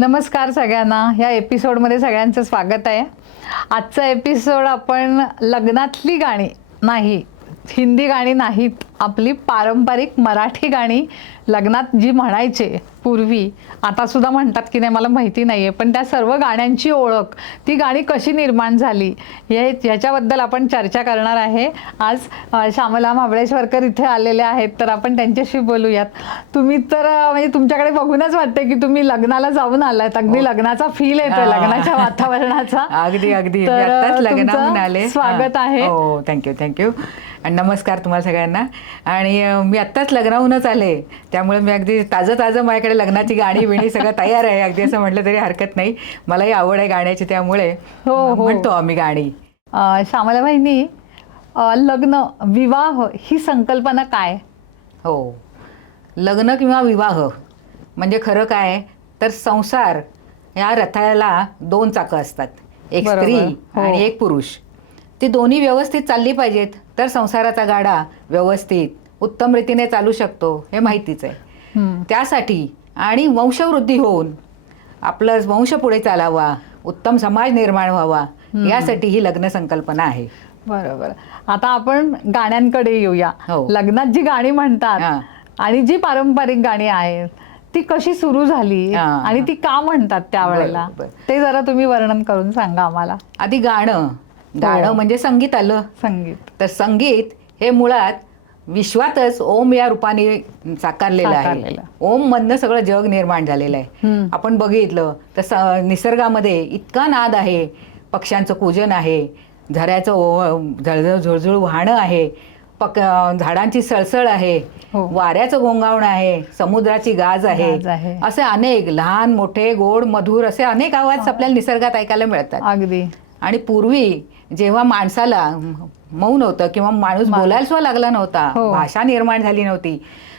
नमस्कार सगळ्यांना. ह्या एपिसोडमध्ये सगळ्यांचं स्वागत आहे. आजचा एपिसोड आपण लग्नातली गाणी नाही हिंदी गाणी नाहीत आपली पारंपरिक मराठी गाणी लग्नात जी म्हणायचे पूर्वी आता सुद्धा म्हणतात की नाही मला माहिती नाही आहे पण त्या सर्व गाण्यांची ओळख ती गाणी कशी निर्माण झाली हे याच्याबद्दल आपण चर्चा करणार आहे. आज श्यामला महाबळेश्वरकर इथे आलेले आहेत तर आपण त्यांच्याशी बोलूयात. तुम्ही तर म्हणजे तुमच्याकडे बघूनच वाटते की तुम्ही लग्नाला जाऊन आलात अगदी लग्नाचा फील येतोय हा. लग्नाच्या वातावरणाचा. अगदी अगदी. स्वागत हा. आहे. हो थँक्यू थँक्यू आणि नमस्कार तुम्हाला सगळ्यांना. आणि मी आत्ताच लग्नाहूनच आले. त्यामुळे मी अगदी ताजं ताजं माझ्याकडे लग्नाची गाणी बिणी सगळं तयार आहे. अगदी असं म्हटलं तरी हरकत नाही. मलाही आवड आहे गाण्याची त्यामुळे. हो, हो. म्हणतो आम्ही गाणी. श्यामलाबाईंनी लग्न विवाह ही संकल्पना काय? हो. लग्न किंवा विवाह म्हणजे खरं काय? तर संसार या रथाला दोन चाकं असतात. एक. स्त्री हो. आणि एक पुरुष. ती दोन्ही व्यवस्थित चालली पाहिजेत तर संसाराचा गाडा व्यवस्थित उत्तम रीतीने चालू शकतो हे माहितीच आहे. त्यासाठी आणि वंशवृद्धी होऊन आपलं वंश पुढे चालावा उत्तम समाज निर्माण व्हावा यासाठी ही लग्न संकल्पना आहे बरोबर आता आपण गाण्यांकडे येऊया हो. लग्नात जी गाणी म्हणतात. आणि जी पारंपरिक गाणी आहेत ती कशी सुरू झाली. आणि ती का म्हणतात त्यावेळेला. ते जरा तुम्ही वर्णन करून सांगा आम्हाला आधी गाणं गाणं हो. म्हणजे संगीत आलं संगीत तर संगीत हे मुळात विश्वातच ओम या रूपाने साकारलेलं आहे. ओम मधनं सगळं जग निर्माण झालेलं आहे. आपण बघितलं तर निसर्गामध्ये इतका नाद आहे पक्ष्यांचं पूजन आहे झऱ्याचं ओ- झळझळ झुळझुळ वाहणं आहे पक झाडांची सळसळ आहे हो. वाऱ्याचं गोंगावणं आहे समुद्राची गाज आहे. असे अनेक लहान मोठे गोड मधुर असे अनेक आवाज आपल्याला निसर्गात ऐकायला मिळतात अगदी आणि पूर्वी जेव्हा माणसाला मौन होतं किंवा माणूस बोलायला सुद्धा लागला नव्हता हो. भाषा निर्माण झाली नव्हती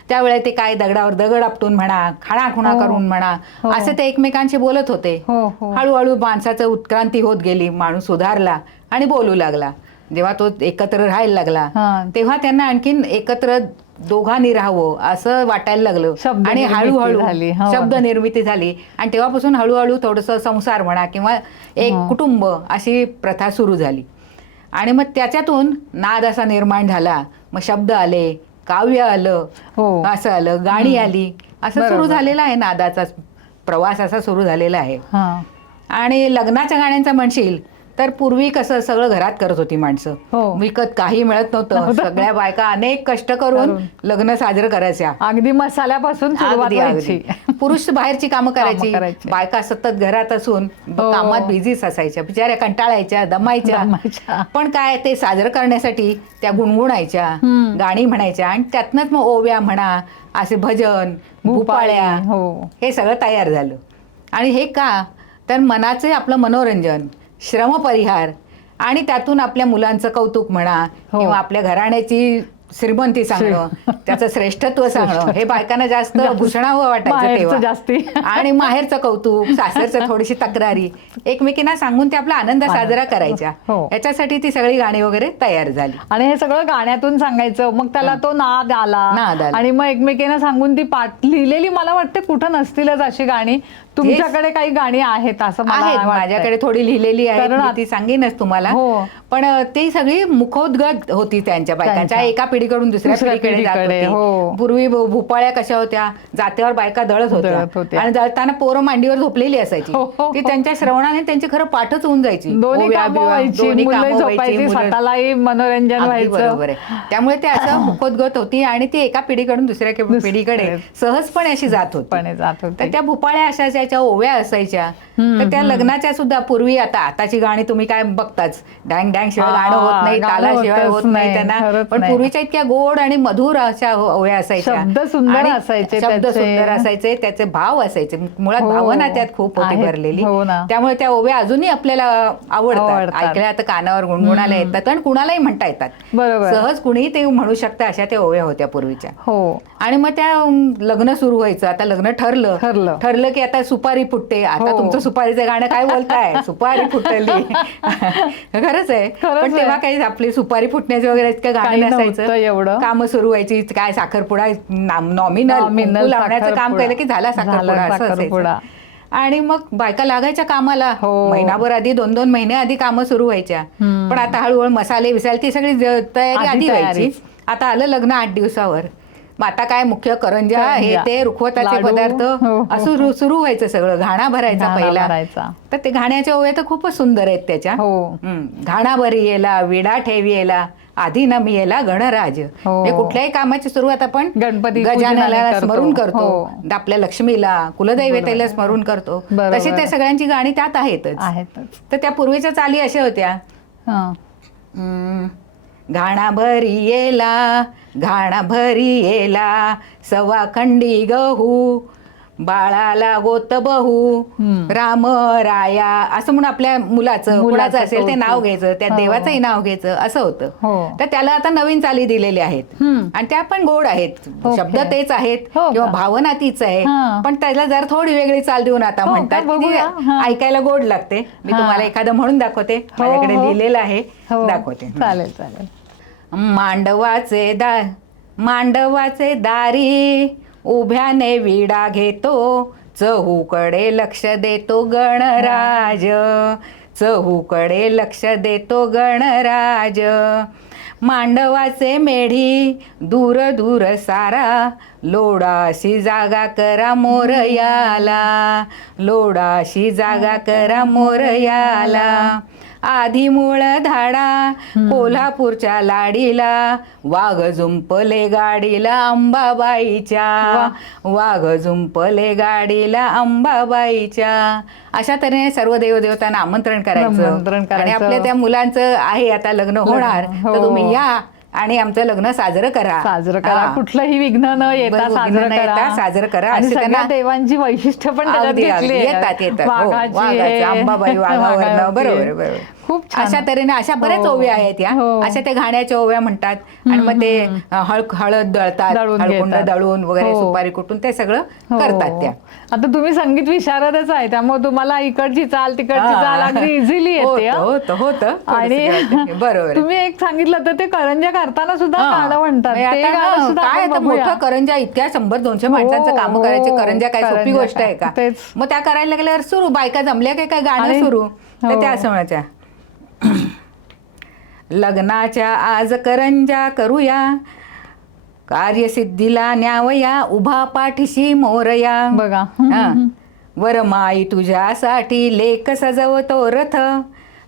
त्यावेळे ते काय दगडावर दगड आपटून म्हणा खाणाखुणा हो. करून म्हणा हो. असे ते एकमेकांशी बोलत होते हळूहळू माणसाचं उत्क्रांती होत गेली माणूस सुधारला आणि बोलू लागला जेव्हा तो एकत्र राहायला लागला. तेव्हा त्यांना आणखीन एकत्र दोघांनी राहावं असं वाटायला लागलं. आणि हळूहळू झाली. हो. शब्द निर्मिती झाली. आणि तेव्हापासून हळूहळू थोडंसं संसार म्हणा किंवा एक हो. कुटुंब अशी प्रथा सुरू झाली. आणि मग त्याच्यातून नाद असा निर्माण झाला. मग शब्द आले काव्य आलं हो. असं आलं गाणी आली. असं सुरू. झालेला आहे नादाचा प्रवास असा सुरू झालेला आहे. आणि लग्नाच्या गाण्यांचं म्हणशील तर पूर्वी कसं सगळं घरात करत होती माणसं हो. विकत काही मिळत नव्हतं नव्हतं. सगळ्या बायका अनेक कष्ट करून करून. लग्न साजरं करायच्या अगदी मसाल्यापासून सुरुवात अगदी व्हायची अगदी पुरुष बाहेरची कामं करायची करायची. बायका सतत घरात असून हो. कामात बिझीच असायच्या बिचाऱ्या कंटाळायच्या दमायच्या दमायच्या. पण काय ते साजरं करण्यासाठी त्या गुणगुणायच्या हम्म. गाणी म्हणायच्या आणि त्यातनंच मग ओव्या म्हणा असे भजन भूपाळ्या हो हे सगळं तयार झालं आणि हे का तर मनाचे आपलं मनोरंजन श्रमपरिहार आणि त्यातून आपल्या मुलांचं कौतुक म्हणा हो. किंवा आपल्या घराण्याची श्रीमंती सांगणं त्याचं श्रेष्ठत्व सांगणं हे बायकांना जास्त भूषणावं वाटायचं तेव्हा जास्ती. आणि माहेरचं कौतुक सासरचं थोडीशी तक्रारी एकमेकींना सांगून ते आपला आनंद साजरा करायच्या हो. याच्यासाठी ती सगळी गाणी वगैरे तयार झाली आणि हे सगळं गाण्यातून सांगायचं मग त्याला तो नाद आला नाद आला. आणि मग एकमेकींना सांगून ती पाठ लिहिलेली मला वाटते कुठं नसतीलच अशी गाणी तुमच्याकडे काही गाणी आहेत असं मला आहेत वाटतंय. माझ्याकडे थोडी लिहिलेली आहे कारण मी आत- ती सांगेनच तुम्हाला. हो. पण अ, ती सगळी मुखोद्गत होती त्यांच्या बायकांच्या. त्यांच्या. एका पिढीकडून दुसऱ्या दुसऱ्या पिढीकडे जात पिढीकडे, होती. हो. पूर्वी भू- भूपाळ्या कशा होत्या? जात्यावर बायका दळत दळत होत्या. होत्या. आणि दळताना पोरं मांडीवर झोपलेली असायची. हो, हो, ती हो. त्यांच्या श्रवणाने त्यांची खरं पाठच होऊन जायची. दोन्ही ओव्या, कामं बिव्या, व्हायची दोन्ही मुलं कामं व्हायची, झोपायची मुलं- स्वतःलाही मनोरंजन अगदी व्हायचं. बरोबर आहे. त्यामुळे ते असं मुखोद्गत होती आणि ती एका पिढीकडून दुसऱ्या के- दुसऱ्या- पिढीकडे सहजपणे अशी जात होती. पणे जात तर होते त्या भूपाळ्या असायच्या ओव्या असायच्या तर त्या लग्नाच्या सुद्धा पूर्वी आता आताची गाणी तुम्ही काय बघताच डँग डँग शिवाय हा, गाणं होत नाही तालाशिवाय होत नाही त्यांना पण. पूर्वीच्या इतक्या गोड आणि मधुर अशा ओव्या असायच्या शब्द सुंदर असायचे शब्द. सुंदर असायचे त्याचे भाव असायचे मुळात हो, भावना त्यात खूप होती. भरलेली हो. त्यामुळे त्या ओव्या अजूनही आपल्याला आवडतात. ऐकल्या तर कानावर गुणगुणाला येतात आणि कुणालाही म्हणता येतात बरोबर. सहज कुणीही ते म्हणू शकतं अशा त्या ओव्या होत्या पूर्वीच्या हो आणि मग त्या लग्न सुरू व्हायचं आता लग्न ठरलं ठरलं. ठरलं की आता सुपारी फुटते आता हो. तुमचं सुपारीचं गाणं काय बोलताय सुपारी फुटली खरंच आहे पण तेव्हा. काही आपली सुपारी फुटण्याचं वगैरे इतकं गाणं नव्हतं एवढं. नसायचं कामं सुरू व्हायची काय साखरपुडा नॉमिनल लावण्याचं काम. केलं की झाला साखरपुडा आणि मग बायका लागायच्या कामाला हो. महिनाभर आधी दोन दोन महिने आधी कामं सुरू व्हायच्या. पण आता हळूहळू मसाले विसाले ती सगळी तयारी आधी व्हायची. आता आलं लग्न आठ दिवसावर मग आता काय मुख्य करंजा हे ते रुखवताचे पदार्थ हो, हो, असं रु- सुरू व्हायचं सगळं घाणा भरायचा पहिला. तर ते घाण्याच्या ओव्या तर खूपच सुंदर आहेत त्याच्या हो. घाणा भरी येला विडा ठेवी येला आधी न मी येला गणराज हो. कुठल्याही कामाची सुरुवात आपण गणपती गजाननाला करतो. स्मरून करतो हो. आपल्या लक्ष्मीला कुलदैवतेला स्मरून करतो. तशी त्या सगळ्यांची गाणी त्यात आहेतच तर त्या पूर्वीच्या चाली अशा होत्या हं. घाणा भरी येला घाणा भरी येला सवा खंडी गहू बाळाला गोत बहू. राम राया असं म्हणून आपल्या मुलाचं मुलाचं असेल ते नाव. घ्यायचं त्या हो. देवाचंही नाव घ्यायचं असं हो. होतं तर त्याला आता नवीन चाली दिलेल्या आहेत. आणि त्या पण गोड आहेत. शब्द तेच आहेत हो किंवा? भावना तीच आहे हां. पण त्याला जर थोडी वेगळी चाल देऊन आता हो? म्हणतात. हां. ऐकायला गोड लागते मी हां. तुम्हाला एखादं म्हणून दाखवते हो, माझ्याकडे हो. लिहिलेलं आहे हो दाखवते चालेल चालेल मांडवाचे दा मांडवाचे दारी. उभ्याने विडा घेतो चहूकडे लक्ष देतो गणराज. चहूकडे लक्ष देतो गणराज. मांडवाचे मेढी दूर दूर सारा. लोडाशी जागा करा मोरयाला लोडाशी जागा करा मोरयाला आधी मूळ धाडा कोल्हापूरच्या लाडीला वाघ झुंपले गाडीला अंबाबाईच्या. वाघ झुंपले गाडीला अंबाबाईच्या. अशा तऱ्हेने सर्व देवदेवतांना आमंत्रण करायचं. आमंत्रण आणि. आपल्या त्या मुलांचं आहे आता लग्न होणार. हो. तर तुम्ही या. आणि आमचं लग्न साजरं करा साजरं करा हा. कुठलंही विघ्न न येता बरोबर, साजरं करा साजरं करा. आणि सगळ्या त्यांना- देवांची वैशिष्ट्य पण त्याच्यात अगदी, अगदी. घेतली आहेत. येतात येतात हो, वाघाची वाघाचं, आहे, अंबाबाई वाघावरनं वाघावरती बरोबर. बरोबर खूप छान अशा तऱ्हेने अशा बऱ्याच हो. ओव्या आहेत या हो. अशा ते घाण्याच्या ओव्या म्हणतात आणि मग ते हळ हळद दळतात दळून हळकुंड घेतात. दळून वगैरे हो. सुपारी कुटून ते सगळं हो. करतात त्या आता तुम्ही संगीत विशारदच आहे त्यामुळे तुम्हाला इकडची चाल तिकडची हा. चाल अगदी इझिली येते. होतं होतं आणि थोडंसं कळतं. बरोबर आहे. तुम्ही एक सांगितलं तर ते करंजा करताना सुद्धा हा. गाणं म्हणतात म्हणजे ते आता गाणं ना, सुद्धा काय आपण आता बघूया. मोठं करंजा इतक्या शंभर दोनशे माणसांचं काम हो, करायचे करंजा काय सोपी करंजा गोष्ट आहे का तेच. मग त्या करायला लागल्यावर सुरू बायका जमल्या काय काय गाणं आणि- सुरू तर हो. त्या असं म्हणायच्या लग्नाच्या आज करंजा करूया कार्यसिद्धीला न्यावया उभा पाठीशी मोरया बघा हा. वरमाई तुझ्यासाठी लेक सजवतो रथ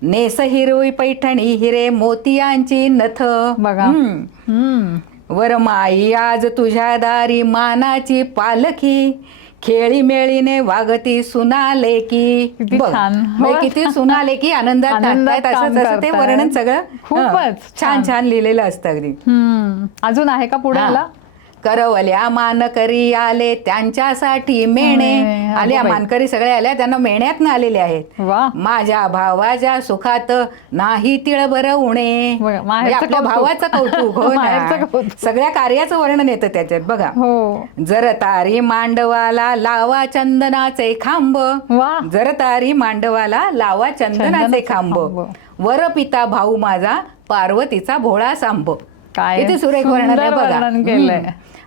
नेस हिरोई पैठणी हिरे मोतियांची नथ बघा. हम्म. हम्म. वरमाई आज तुझ्या दारी मानाची पालखी खेळी मेळीने वागती सुनाले की किती बघ, छान. म्हणजे किती सुनाले की आनंदात आनंदात नाचतायत काम असं तसं ते करतायत. वर्णन सगळं खूपच हं, छान छान. छान लिहिलेलं असतं अगदी हम्म. अजून आहे का पुढे हा. आला करवल्या मानकरी आले त्यांच्यासाठी मेणे. आल्या. मानकरी सगळे आल्या त्यांना मेण्यात आलेले आहेत. माझ्या भावाच्या सुखात नाही तिळभर उणे. बघा, म्हणजे आपल्या. भावाचं कौतुक हो. सगळ्या कार्याचं वर्णन येतं त्याच्यात बघा. हो. जर तारी मांडवाला लावा चंदनाचे खांब. जर तारी मांडवाला लावा चंदनाचे खांब. वर पिता भाऊ माझा पार्वतीचा भोळा सांब. काय किती सुरेख वर्णन आहे बघा.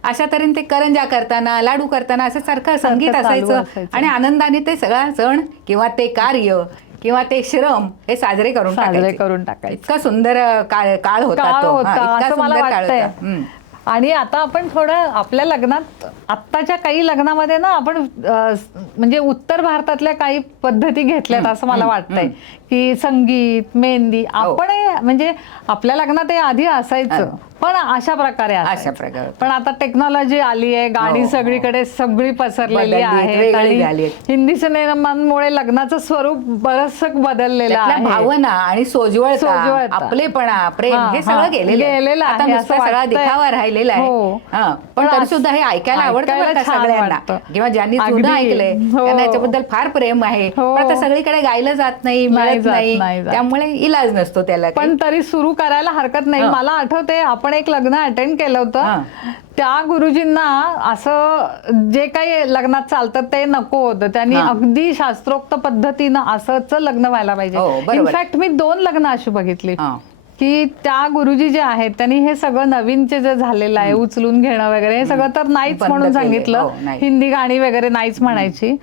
अशा तऱ्हेने ते करंजा करताना लाडू करताना असं सारखं संगीत असायचं. आणि आनंदाने ते सगळा सण किंवा ते कार्य किंवा ते श्रम हे साजरे करून साजरे टाकायचे. करून टाकायचे इतका सुंदर काळ काळ होता काळ तो हा, होता इतका असं मला सुंदर काळ वाटतंय होता हम्म. आणि आता आपण थोडं आपल्या लग्नात आत्ताच्या काही लग्नामध्ये ना आपण अं, म्हणजे उत्तर भारतातल्या काही पद्धती घेतल्यात असं मला वाटतंय की संगीत मेहंदी हो. आपण हे- म्हणजे आपल्या लग्नात हे आधी असायचं पण अशा प्रकारे अशा. प्रकारे. पण आता टेक्नॉलॉजी आली आहे गाडी हो, हो. सगळीकडे सगळी पसरलेली बदलली आहे वेगळी आणि झाली आहेत. हिंदी सिनेमांमुळे लग्नाचं स्वरूप बरंच बदललेलं त्यातल्या आहे भावना आणि सोजवळता सोज्वळता. आपलेपणा प्रेम हा, हे हा. सगळं गेलेलं आहे. गेलेलं आता आहे, नुसता असं सगळा वाटतंय. दिखावा राहिलेला आहे हो. हा. पण पण तरी सुद्धा हे ऐकायला आवडतं बरं ऐकायला का छान सगळ्यांना वाटतं. किंवा ज्यांनी जुनं अगदी. ऐकलंय हो. त्यांना याच्याबद्दल फार प्रेम आहे हो. पण आता सगळीकडे गायलं जात नाही नाही मिळत जात, नाही नाही जात. त्यामुळे इलाज नसतो त्याला काही. पण तरी सुरू करायला हरकत नाही हा. मला आठवते आपण एक लग्न अटेंड केलं हा. होतं त्या गुरुजींना असं जे काही लग्नात चालतं ते नको होतं त्यांनी हा. अगदी शास्त्रोक्त पद्धतीनं असंच लग्न व्हायला पाहिजे हो. इनफॅक्ट मी दोन लग्न अशी बघितली हा. की त्या गुरुजी जे आहेत त्यांनी हे सगळं नवीनचे जे झालेलं आहे उचलून घेणं वगैरे हे सगळं तर नाहीच म्हणून. सांगितलं हो. हिंदी गाणी वगैरे नाहीच म्हणायची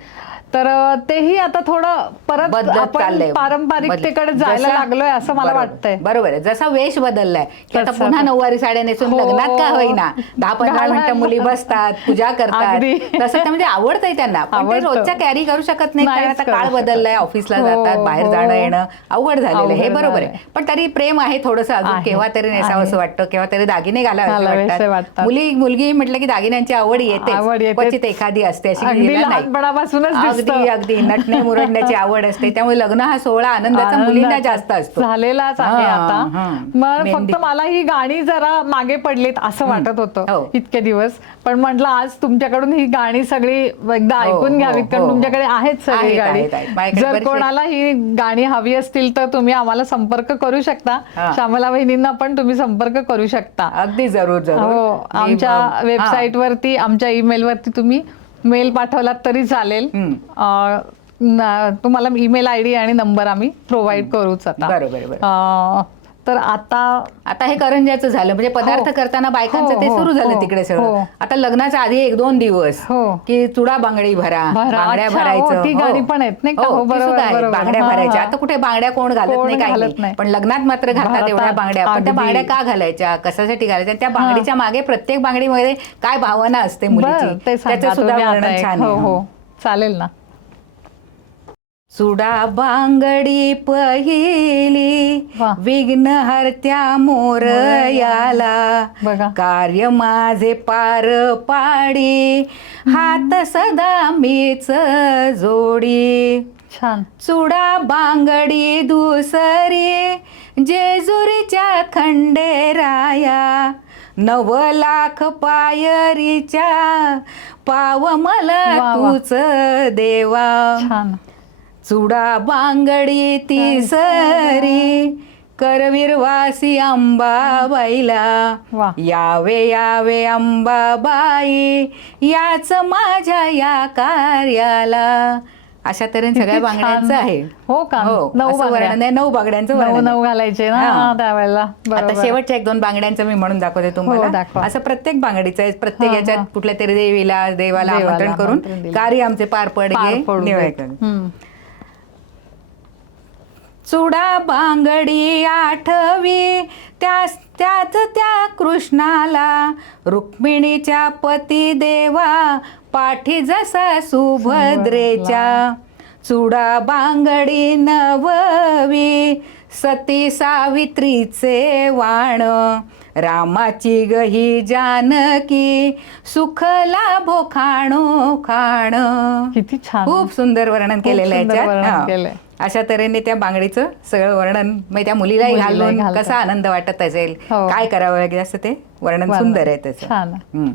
तर तेही आता थोडं परत आपण चाललंय पारंपरिकतेकडे जायला लागलोय असं मला. वाटतंय बरोबर आहे जसा वेश बदललाय की आता पुन्हा. नऊवारी साड्या नेसून हो. लग्नात का होईना दहा पंधरा. मिनिटं मुली बसतात पूजा करतात. तसं ते म्हणजे आवडतंय त्यांना पण ते. रोजच्या कॅरी करू शकत नाही कारण आता काळ. बदललाय ऑफिसला हो, जातात बाहेर हो. जाणं येणं अवघड झालेलं हे बरोबर. आहे पण तरी प्रेम आहे थोडंसं अजून केव्हा तरी नेसावं. असं वाटतं केव्हा तरी दागिने घालावे घालावेसे वाटतात वाटतात. मुली मुलगी म्हटलं की दागिन्यांची आवड येते. क्वचित एखादी असते अशी. लहानपणापासूनच. अगदी अगदी. नटणे मुरडण्याची आवड असते. त्यामुळे लग्न हा सोहळा आनंदाचा मुलींना जास्त असतो. झालेलाच आहे हा, आता. हा. मग. फक्त मला ही गाणी जरा मागे पडलीत असं वाटत हो. होतं इतके दिवस. पण म्हटलं आज तुमच्याकडून ही गाणी सगळी एकदा हो, ऐकून हो, घ्यावीत कारण हो. तुमच्याकडे आहेत सगळी गाणी. जर कोणाला ही गाणी हवी असतील तर तुम्ही आम्हाला संपर्क करू शकता. हा. श्यामला वहिनींना पण तुम्ही संपर्क करू शकता. अगदी जरूर जरूर. हो आमच्या वेबसाईट वरती आमच्या ईमेल वरती तुम्ही मेल पाठवलात तरी चालेल हम्म. अ, न- तुम्हाला ईमेल आय डी आणि नंबर आम्ही प्रोव्हाइड करूच आता बरोबर, बरोबर. अ, तर आता आता हे करंजाचं झालं म्हणजे पदार्थ हो. करताना बायकांचं हो, ते हो, सुरू झालं हो, तिकडे हो. सगळं आता लग्नाच्या आधी एक दोन दिवस हो. की चुडा बांगडी भरा भरा. बांगड्या अच्छा, भरायचं हो, ती गाणी पण आहेत नाही का? हो, ती बरोबर, सुद्धा आहेत. बरोबर. बांगड्या हा, भरायच्या हा. आता कुठे बांगड्या कोण घालत कोण नाही काही घालत नाही नाही. पण लग्नात मात्र घालतात. एवढ्या बांगड्या पण त्या अगदी. बांगड्या का घालायच्या कशासाठी घालायच्या त्या बांगडीच्या मागे प्रत्येक बांगडीमध्ये काय भावना असते बरं, मुलीची ते सांगा त्याचं सुद्धा तुम्ही आता वर्णन एक. छान हो आहे हो चालेल ना चुडा बांगडी पहिली. विघ्न हरत्या मोरयाला. कार्य माझे पार पाडी हात सदा मीच जोडी. छान. चुडा बांगडी दुसरी जेजुरीच्या खंडेराया नव लाख पायरीच्या पाव मला. तूच देवा. छान. चुडा बांगडी तिसरी करवीरवासी अंबाबाईला. यावे यावे अंबाबाई याच माझ्या या कार्याला अशा तऱ्हेने सगळ्या. बांगड्यांचं आहे हो का? नऊ असं बांगड्या. वर्णन आहे नऊ बांगड्यांचं नऊ. नऊ घालायचे ना हा. त्यावेळेला आता शेवटच्या एक दोन बांगड्यांचं मी म्हणून दाखवते हो, तुम्हाला दाखवा. असं प्रत्येक बांगडीचं आहे प्रत्येक हा, याच्यात हा. कुठल्या तरी देवीला देवाला आमंत्रण करून. कार्य आमचे पार पार पडगे पडू निवड देत. हम्म. चुडा बांगडी आठवी त्या त्याच त्या कृष्णाला रुक्मिणीच्या पती देवा पाठी जसा सुभद्रेच्या. चुडा बांगडी नववी सती सावित्रीचे वाण. रामाची गही जानकी सुख लाभो खाणो खाण किती छान खूप सुंदर वर्णन केलेलं आहे याच्यात. अशा तऱ्हेने त्या बांगडीचं सगळं वर्णन म्हणजे त्या मुलीलाही मुलीलाही घालून. कसा आनंद वाटत असेल हो. काय करावं लागेल असं ते वर्णन. सुंदर आहे त्याचं.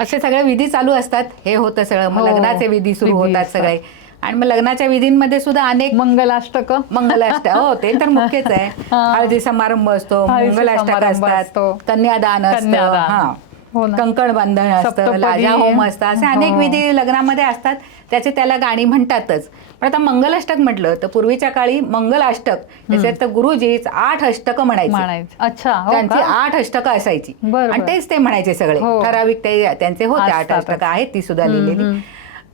असे सगळे विधी चालू असतात हे होतं सगळं मग हो. लग्नाचे विधी सुरू होतात. सगळे आणि मग लग्नाच्या विधींमध्ये सुद्धा अनेक मंगलाष्टक मंगलाष्टक हो ते तर मुख्यच आहे. हळदी समारंभ असतो मंगलाष्टक असतात असतो. कन्यादान असतं. हा. कंकण बंधन असतं. लाजा होम असतं असे अनेक हो. विधी लग्नामध्ये असतात त्याचे त्याला गाणी म्हणतातच पण आता मंगलाष्टक म्हटलं तर पूर्वीच्या काळी मंगलाष्टक त्याच्यात तर गुरुजीच आठ अष्टक म्हणायचे अच्छा हो त्यांची? आठ अष्टकं असायची आणि. तेच ते म्हणायचे सगळे. ठराविक ते त्यांचे होते आठ. अष्टकं आहेत ती सुद्धा लिहिलेली.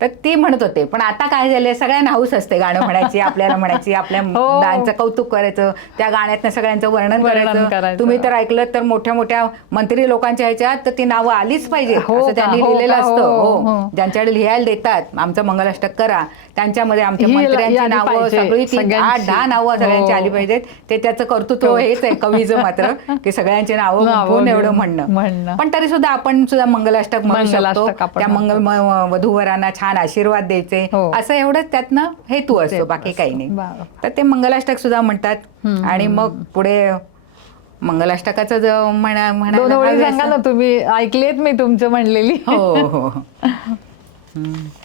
तर ती म्हणत होते पण आता काय झालंय सगळ्यांना हाऊस असते गाणं म्हणायची आपल्याला म्हणायची आपल्या हो. डान्सचं कौतुक करायचं त्या गाण्यातनं सगळ्यांचं वर्णन करायचं. तुम्ही तर ऐकलं तर मोठ्या मोठ्या मंत्री लोकांच्या ह्याच्यात तर ती नावं आलीच पाहिजे हो असं? त्यांनी हो लिहिलेलं? असतं हो, हो हो. ज्यांच्याकडे लिहायला देतात आमचं मंगलाष्टक करा त्यांच्यामध्ये आमच्या ही मंत्र्यांची यादी नावं पाहिजे सगळी ती सगळ्यांची. आठ दहा नावं सगळ्यांची हो. आली पाहिजेत ते त्याचं कर्तृत्व हेच आहे कवीचं मात्र की सगळ्यांची नावं नावं गुंफून एवढं घेऊन म्हणणं म्हणणं. पण तरी सुद्धा आपण सुद्धा मंगलाष्टक म्हणू शकतो मंगलाष्टक आपण त्या मंगल म- वधूवरांना छान आशीर्वाद द्यायचे हो. असं एवढंच त्यातनं हेतू असतो बाकी. काही नाही. तर ते मंगलाष्टक सुद्धा म्हणतात हम्म, आणि मग पुढे मंगलाष्टकाचं ज- म्हणा दोन ओळी सांगा. ना तुम्ही ऐकलेत मी तुमचं म्हणलेली हो हो.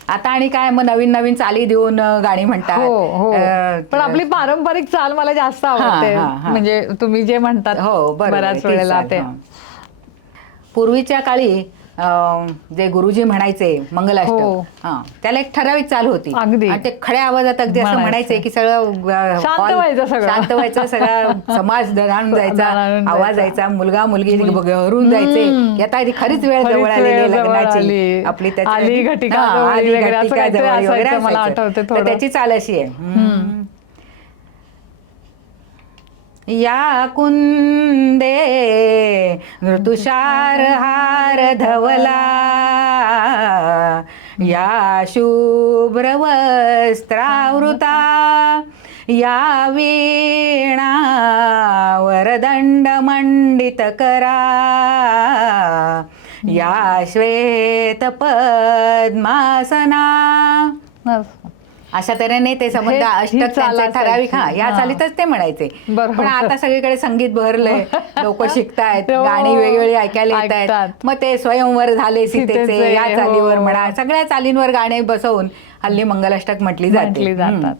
आता आणि काय मग नवीन नवीन चाली देऊन गाणी म्हणतात. हो हो. अ, पण आपली पारंपरिक चाल मला जास्त आवडते. हा, हा. म्हणजे तुम्ही जे म्हणतात हो बरोबर आहे, बऱ्याच वेळेला चाल, ते. हा. पूर्वीच्या काळी जे गुरुजी म्हणायचे हो. मंगलाष्टक हा त्याला एक ठराविक चाल होती अगदी. आणि ते खड्या आवाजात अगदी असं म्हणायचं. म्हणायचे की सगळं अं, शांत hall- व्हायचं सगळं. शांत व्हायचं सगळा समाज दणाणून जायचा दणाणून आवाज जायचा. जायचा मुलगा मुलगी घरून जायचे हम्म. आता ती खरीच वेळ खरीच जवळ आलेली वेळ आहे जवळ लग्नाची आली. आपली त्याच्या- आली घटिका हा, जवळ आली वगैरे असं घटिका काहीतरी जवळ वगैरे असायचं, मला असायचं. आठवते तर थोडं. त्याची चाल अशी आहे हम्म. या कुंदे ऋतुषार हार धवला या शुभ्र वस्त्रावृता या वीणा वरदंड मंडित करा या श्वेत पद्मासना. अशा तऱ्हेने ते संबंध हे- ही अष्टक चाल त्यांचे ठराविक हा. या हा. चालीतच ते म्हणायचे बरोबर. पण आता सगळीकडे संगीत भरलंय लोक शिकतायत हो. गाणी वेगवेगळी ऐकायला येत ऐकतात. आहेत मग ते स्वयंवर झाले सीतेचे सीतेचे, या चालीवर हो. म्हणा सगळ्या चालींवर गाणे बसवून हल्ली मंगलाष्टक म्हटली जाते म्हटली हम्म. जातात.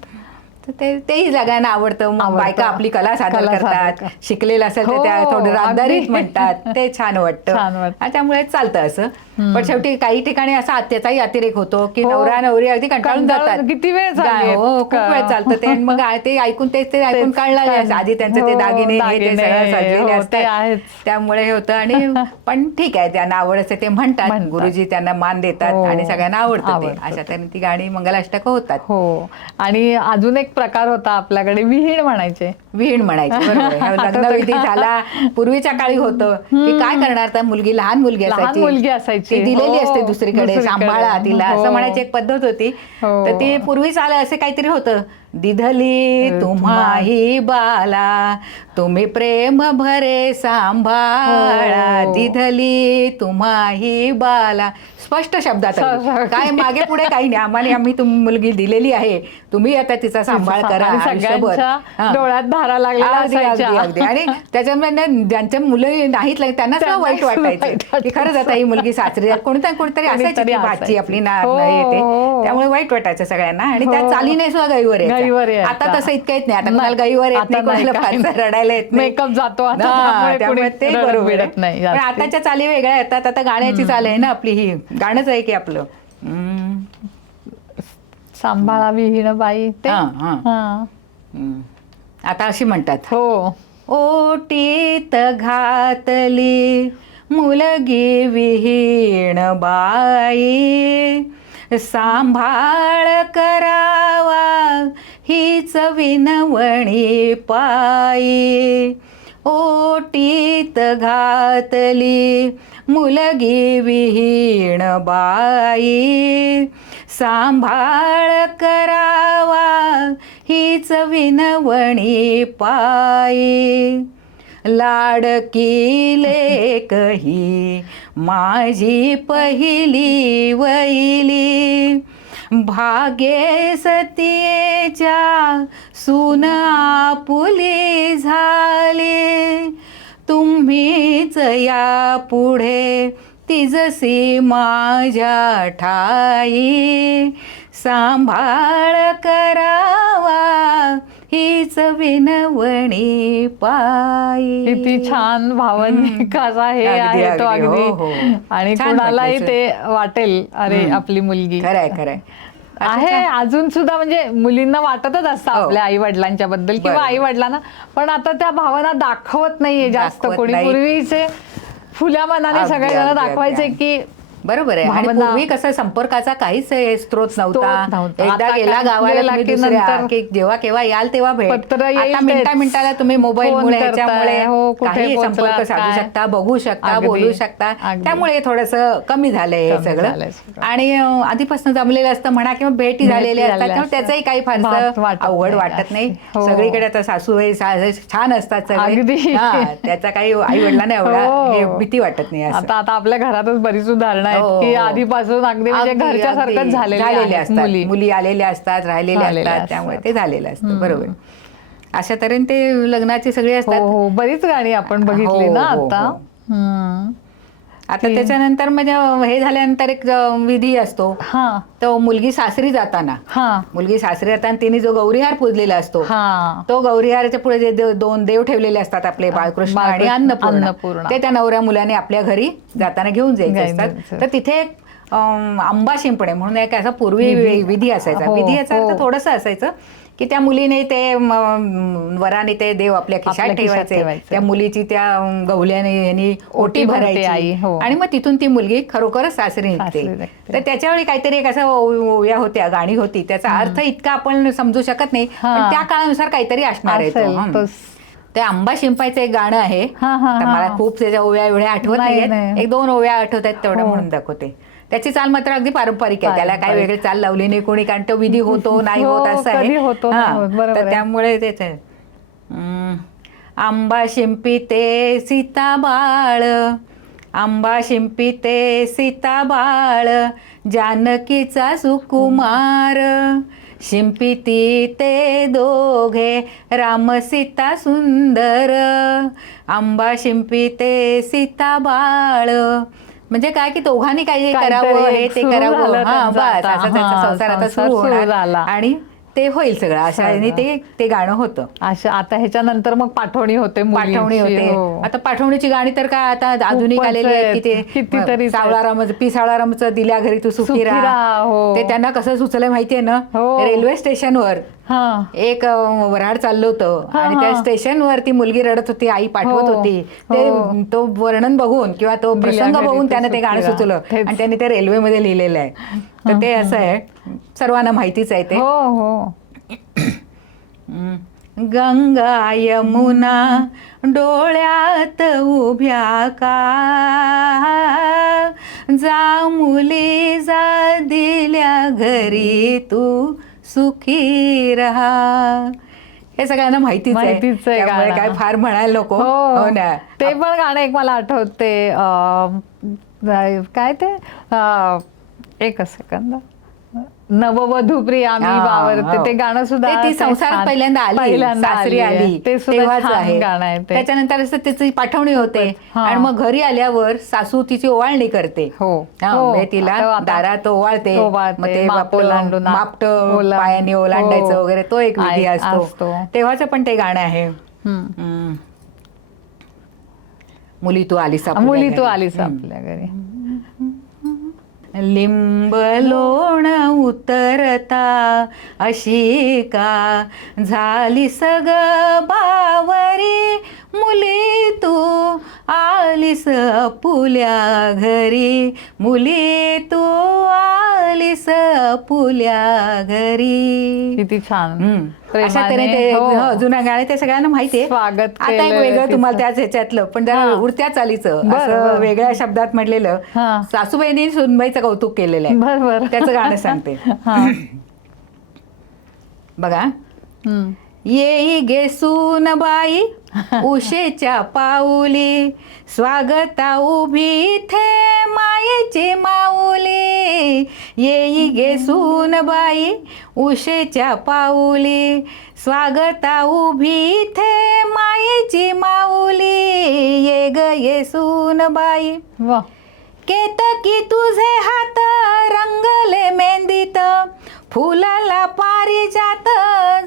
तर ते तेही सगळ्यांना आवडतं मग आवडतं. बायका आपली कला सादर कला सादर करतात कर- शिकलेलं असेल तर हो, त्या थोडं रामदारीत अगदी. म्हणतात ते छान वाटतं छान वाटतं. आणि त्यामुळे चालतं असं पण शेवटी काही ठिकाणी असा अत्याचाही अतिरेक होतो की हो. नवरा नवरी अगदी कंटाळून जातात. किती वेळ हो खूप वेळ चालतं ते. मग ते ऐकून तेच ते ऐकून कळलं. आधी त्यांचे ते हो, दागिने हे ते असतात. त्यामुळे हे होतं. आणि पण ठीक आहे. त्यांना आवड असते ते म्हणतात. गुरुजी त्यांना मान देतात. आणि सगळ्यांना आवडतं ते. आवडतं अशा तऱ्हेने ती गाणी मंगलाष्टक होतात. हो. आणि अजून एक प्रकार होता आपल्याकडे. विहीण म्हणायचे. विहीण म्हणायची. लग्नविधी? झाला. पूर्वीच्या काळी होतं. की काय करणार तर मुलगी? लहान मुलगी लहान असायची. मुलगी असायची. ती दिलेली हो, असते दुसरीकडे. सांभाळा तिला हो. असं म्हणायची एक पद्धत होती हो. तर ती पूर्वी चाल असे काहीतरी होतं दिधली तुम्हाही बाला तुम्ही प्रेम भरे सांभाळा हो. दिधली तुम्हाही बाला स्पष्ट शब्दात अगदी. काय मागे पुढे काही नाही आम्हाला आम्ही तुम मुलगी दिलेली आहे तुम्ही आता तिचा सांभाळ करा आणि आयुष्यभर सगळ्यांच्या हा. डोळ्यात अगदी अगदी असायच्या. अगदी आणि त्याच्यामध्ये ज्यांच्या मुलं नाहीत त्यांना सुद्धा वाईट वाटायचं की खरंच आता ही मुलगी सासरी आहे. कोणतरी असायची कोणीतरी ती भाची असायची. आपली ना हो, हे ते हो. त्यामुळे वाईट वाटायचं सगळ्यांना आणि त्या हो. चालीने सुद्धा गाईवर यायचा. गाईवर यायचा. आता तसं इतकं येत नाही आता नाही. कोणाला गाईवर येत आता नाही नाही, कोणाला काही फारसं रडायला येत नाही Makeup जातो आता, हा, त्यामुळे त्यामुळे कोणी ते बरोबर. नाही पण जास्ती. आताच्या चाली वेगळ्या येतात आता गाण्याची चाल आहे ना आपली ही गाणंच आहे की आपलं. सांभाळा विहीण बाई ते हा, हा. हा. हम्म. आता अशी म्हणतात हो ओटीत घातली मुलगी विहीण बाई सांभाळ करावा हीच विनवणी पायी ओटीत घातली मुलगी विहीण बाई. सांभाळ करावा हीच विनवणी पायी. लाडकी लेकही माझी पहिली वैली भागे सतीच्या सुन आपुली झाली. तुम्हीच या पुढे तिजसी माझ्या ठाई. सांभाळ करावा हीच विनवणी पायी किती छान भावनिक असा हे आहे तो अगदी. हो, हो. आणि कुणालाही. ते वाटेल अरे. आपली मुलगी खरंय खरंय आहे अजून सुद्धा म्हणजे मुलींना वाटतच असतं हो. आपल्या आई वडिलांच्या बद्दल किंवा. आई वडिलांना पण आता त्या भावना दाखवत नाहीये जास्त कोणी. पूर्वीचे फुल्या मनाने अगदी, सगळे जण अगदी, दाखवायचे. की बरोबर आहे आणि भावना- पूर्वी कसं संपर्काचा काहीच हे स्त्रोत नव्हता स्त्रोत नव्हता. एकदा आता गेला काय गावाला गेला तुम्ही की दुसऱ्या नंतर की जेव्हा केव्हा याल तेव्हा भेट पत्र येईल आता मिनिटा. मिनिटाला तुम्ही मोबाईल फोन मुळे करताय, याच्यामुळे हो, कुठे काही संपर्क साधू काय. शकता बघू शकता अगदी, बोलू शकता अगदी. त्यामुळे थोडस कमी झालंय हे कमी सगळं झालंय सगळं. आणि अं, आधीपासून जमलेलं असतं म्हणा किंवा भेटी भेटी झालेल्या असतात झालेल्या त्यामुळे त्याचंही काही फारसं वाटत अवघड नाही वाटत. नाही हो. सगळीकडे आता सासूबाई छान असतात अगदी. सगळे हा, त्याचा काही आई वडिलांना एवढा हो. हे भीती वाटत नाही असं आता आता आपल्या घरातच बरीच उदाहरणं आहेत हो, की हो. आधीपासून अगदी म्हणजे घरच्या सारखंच अगदी. झालेले झालेले आहेत असतात मुली मुली आलेल्या असतात राहिलेल्या असतात त्यामुळे. ते झालेलं असतं बरोबर अशा तऱ्हेने ते लग्नाची सगळी हो असतात हो बरीच गाणी आपण बघितली हो, ना हो, आता हो. हम्म. आता त्याच्यानंतर म्हणजे हे झाल्यानंतर एक विधी असतो. हा. तो मुलगी सासरी जाताना. हा. मुलगी सासरी जाताना तिने जो गौरीहार पूजलेला असतो हा. तो गौरीहाराच्या पुढे जे दोन देव ठेवलेले असतात आपले बाळकृष्ण आणि अन्नपूर्णा. ते त्या नवऱ्या मुलाने आपल्या घरी जाताना घेऊन जायचे. असतात. तर तिथे एक आंबा शिंपणे म्हणून एक असा पूर्वी विधी. असायचा. हो, विधी याचा अर्थ हो. थोडंसं असायचं. की त्या मुलीने ते म, वराने ते देव आपल्या खिशात आपल्या खिशात ठेवायचे ठेवायचे. त्या मुलीची त्या गवल्याने यांनी ओटी ओटी भरते भरायची आई, हो. आणि मग तिथून ती मुलगी खरोखरच सासरी सासरी निघते. तर त्याच्यावेळी काहीतरी एक असं ओव- ओव्या होत्या गाणी होती त्याचा अर्थ इतका आपण समजू शकत नाही हा. पण त्या काळानुसार काहीतरी असणार आहे तो. असेल हं. तो ते आंबा शिंपायचं एक गाणं आहे हा, हा, तर हा. मला खूप त्याच्या ओव्या एवढ्या आठवत नाही. एक दोन ओव्या आठवत आहेत तेवढं हो. म्हणून दाखवते त्याची चाल मात्र अगदी पारंपरिक आहे त्याला काही पारंपरिक. वेगळी चाल लावली नाही कोणी कारण तो विधी होतो नाही होत हो, असं आहे होतो. त्यामुळे तेच आहे. आंबा शिंपिते सीता बाळ आंबा शिंपिते सीता बाळ जानकीचा सुकुमार शिंपिती ते दोघे राम सीता सुंदर आंबा शिंपिते सीता बाळ म्हणजे काय की दोघांनी काही करावं हे ते करावं हा बस. असं त्यांचा संसार आता सुरू होणार. आणि ते होईल सगळं अशा ते ते गाणं होतं अशा आता ह्याच्यानंतर मग पाठवणी होते पाठवणी होते हो. आता पाठवणीची गाणी तर काय आता आधुनिक आलेली आहेत आहेत. की ते कितीतरी सावळारामचं दिल्या घरी तू सुखी राहा हो. ते त्यांना कसं सुचलंय माहितीये ना हो. रेल्वे स्टेशनवर हा. एक अं, वऱ्हाड चाललं होतं. हा, आणि त्या हा. स्टेशनवर ती मुलगी रडत होती आई पाठवत हो, होती. ते हो. तो वर्णन बघून किंवा तो दिल्या प्रसंग घरी बघून तू त्याने ते गाणं. सुचवलं. तेच. आणि त्यांनी ते रेल्वेमध्ये लिहिलेलं आहे. तर ते असं आहे. सर्वांना माहितीच आहे ते. हो हो. गंगा यमुना डोळ्यात उभ्या का? जा मुली जा दिल्या घरी तू. सुखी राहा. हे सगळ्यांना माहितीच आहे. माहितीच आहे त्यामुळे गाणं. काय फार म्हणायला नको. हो. हो ना. ते पण गाणं एक मला आठवते. अं, काय ते? अं, एक सेकंद नववधू प्रिया मी हा, वावरते हो. ते गाणं सुद्धा ते ती काय संसारात छान- पहिल्यांदा आली पहिल्यांदा सासरी. आली ते सुद्धा तेव्हाच छान गाणं आहे ते त्याच्यानंतर असं त्याची पाठवणी होते हा. आणि मग घरी आल्यावर सासू तिची ओवाळणी करते हो. हा, हो. म्हणजे तिला आता- आता- दारात ओवाळते ओवाळते, मग ते माप आपलं ओलांडून आ- मापट ओलांड- पायाने ओलांडायचं हो. वगैरे तो एक विधी आहे- असतो असतो. तेव्हाच पण ते गाणं आहे हम्म. हम्म. मुली तू आलीस आपल्या मुली तू घरी. आलीस. आपल्या घरी लिंब लोण उतरता अशी का झाली सग बावरी? मुली तू आलीस पुल्या घरी मुली तू आलीस पुल्या घरी किती छान. अशा तऱ्हे ते हो. हो, जुनं गाणं ते सगळ्यांना माहितीये स्वागत आता एक वेगळं. तुम्हाला त्याच ह्याच्यातलं पण जरा हा. उडत्या चालीचं असं. वेगळ्या शब्दात म्हटलेलं हा. सासूबाईंनी सुनबाईचं कौतुक केलेलं आहे बर बर त्याचं गाणं सांगते हा. बघा हम्म. येई गे बाई उशेच्या पाऊली. स्वागता उभी थे मायेचे माऊली. येई गे बाई उशेच्या पाऊली. स्वागता उभी थे मायेची माऊली. ये ग ये बाई. वा. केतकी तुझे हात रंगले मेहंदीत फुलाला पारिजात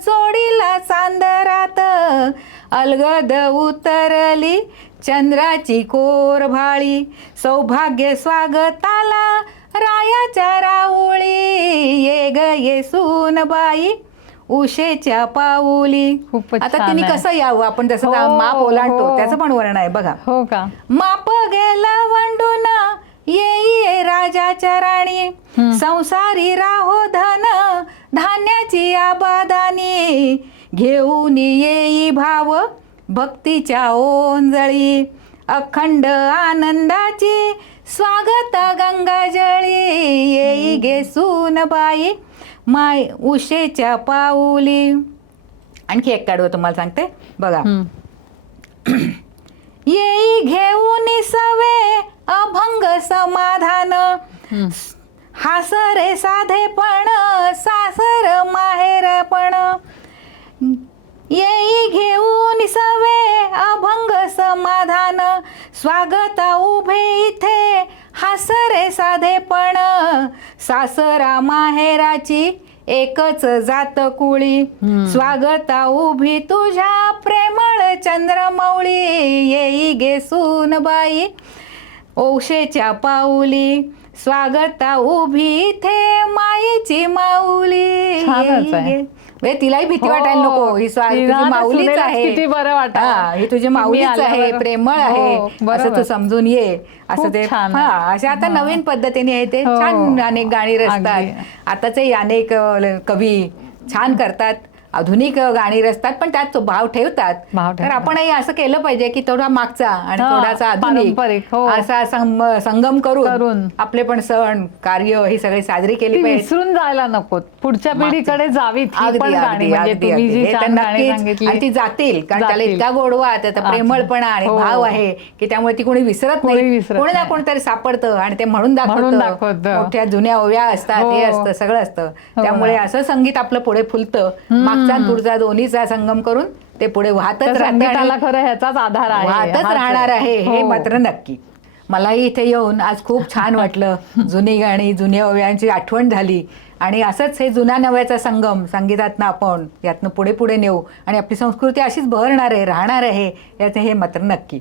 जोडीला चांदरात. अलगद उतरली चंद्राची कोर भाळी. सौभाग्य स्वागताला रायाच्या राऊळी ये ग ये बाई उशेच्या पाऊली. खूपच आता तिने. कसं यावं? आपण जसं हो, माप ओलांडतो हो. त्याचं पण वर्ण आहे बघा. हो का? माप गेला वंडून येई राजाच्या राणी. संसारी राहो धन धान्याची आबादानी. घेऊन येई भाव भक्तीच्या ओंजळी. अखंड आनंदाची स्वागत गंगाजळी येई गे बाई माय उशेच्या पाऊली. आणखी एक काढू तुम्हाला सांगते. बघा. येई घेऊन सवे अभंग समाधान. हासरे साधेपण सासर माहेरपण येई घेऊन सवे अभंग समाधान. स्वागता उभे इथे हासरे साधेपण सासरा माहेराची एकच जात कुळी. स्वागता उभी तुझ्या प्रेमळ चंद्रमौळी. येई गे बाई ओशेच्या पाऊली स्वागता उभी इथे माईची माऊली छानच आहे. वे तिलाही भीती हो. वाटायला नको ही स्वा- तिला तुझी आता माऊलीच सुनेलाच आहे किती बरं वाटावं. हा, ही तुझी की मी माऊलीच आहे आल्यावर- प्रेमळ हो, आहे असं बरोबर. तू समजून ये असं खूप ते छान हा. अशा आता हा. नवीन पद्धतीने आहे ते हो. छान अनेक गाणी अगदी. रचतात आताचे अनेक अ, ल- कवी छान करतात आधुनिक गाणी रचतात पण त्यात तो भाव ठेवतात भाव तर. आपणही असं केलं पाहिजे की थोडा मागचा आणि थोडासा आधुनिक हो. असा संगम करून. आपले पण सण कार्य ही सगळी साजरी केली पाहिजे विसरून जायला नको पुढच्या. पिढीकडे अगदी म्हणजे ती जातील कारण त्याला. इतका गोडवा त्याचा. प्रेमळपणा आणि हो. भाव आहे की त्यामुळे ती कोणी विसरत नाही कोणी ना. कोणतरी सापडतं आणि ते म्हणून दाखवतं. मोठ्या जुन्या ओव्या असतात हे हो. असतं सगळं असतं त्यामुळे. असं संगीत आपलं पुढे फुलतं मागचा आणि पुढचा दोन्हीचा संगम करून ते पुढे वाहतच संगीताला आणि खरं ह्याचाच आधार आहे. वाहतच राहणार आहे. हे हो. मात्र नक्की. मलाही इथे येऊन आज खूप छान वाटलं. जुनी गाणी जुन्या ओव्यांची आठवण झाली. आणि असंच हे जुन्या नव्याचा संगम संगीतातनं आपण यातनं पुढे पुढे नेऊ आणि आपली संस्कृती अशीच बहरणार आहे राहणार आहे याचे हे मात्र नक्की.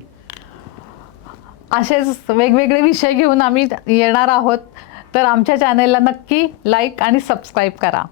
असेच वेगवेगळे विषय घेऊन आम्ही येणार आहोत. तर आमच्या चॅनेलला नक्की लाईक आणि सबस्क्राईब करा.